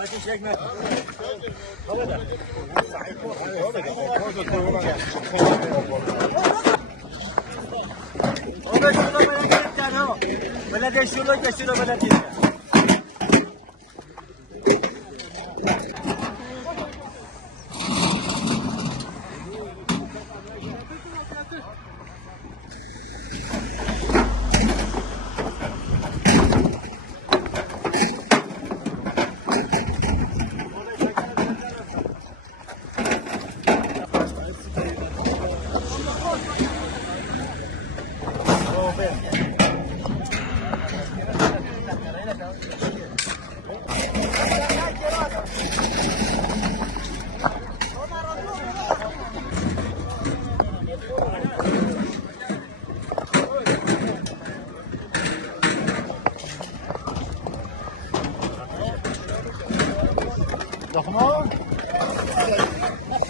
Metin çek Metin. O da şurada böyle gelip tane o. Belediye şurada geçiyor belediye.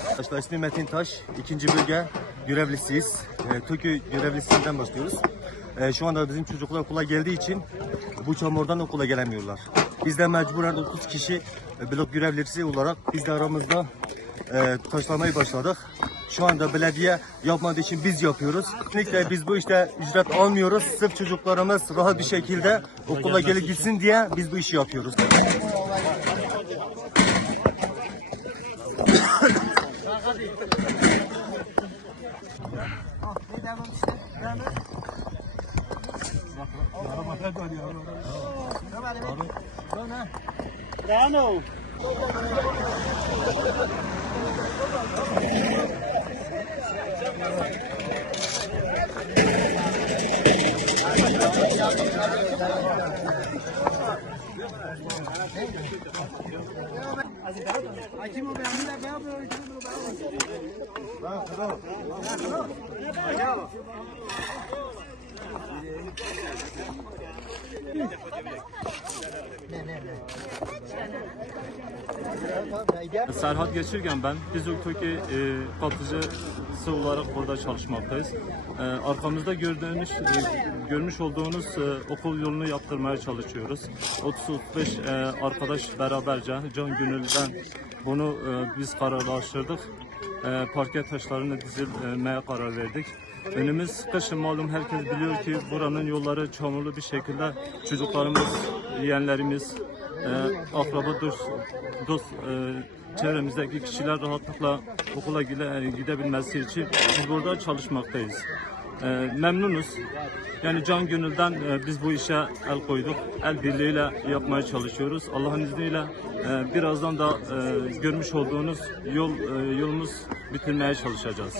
Arkadaşlar ismim Metin Taş. ikinci bölge görevlisiyiz. E, Tökü görevlisinden başlıyoruz. E, şu anda bizim çocuklar okula geldiği için bu çamurdan okula gelemiyorlar. Biz de mecburen 30 kişi e, blok görevlisi olarak biz de aramızda e, taşlamayı başladık. Şu anda belediye yapmadığı için biz yapıyoruz. Kesinlikle biz bu işte ücret almıyoruz. Sırf çocuklarımız rahat bir şekilde okula gelip gitsin diye biz bu işi yapıyoruz. Dano. Bravo. nè nè nè. Serhat Geçirgen ben. Biz Ülköke e, katıcısı olarak burada çalışmaktayız. E, arkamızda gördüğünüz, e, görmüş olduğunuz e, okul yolunu yaptırmaya çalışıyoruz. 30-35 e, arkadaş beraberce Can Gönül'den bunu e, biz kararlaştırdık. E, parke taşlarını dizilmeye karar verdik. Önümüz kışın malum herkes biliyor ki buranın yolları çamurlu bir şekilde çocuklarımız, yeğenlerimiz, e, akraba dost, dost e, çevremizdeki kişiler rahatlıkla okula gide, gidebilmesi için biz burada çalışmaktayız. E, memnunuz. Yani can gönülden e, biz bu işe el koyduk. El birliğiyle yapmaya çalışıyoruz. Allah'ın izniyle e, birazdan da e, görmüş olduğunuz yol e, yolumuz bitirmeye çalışacağız.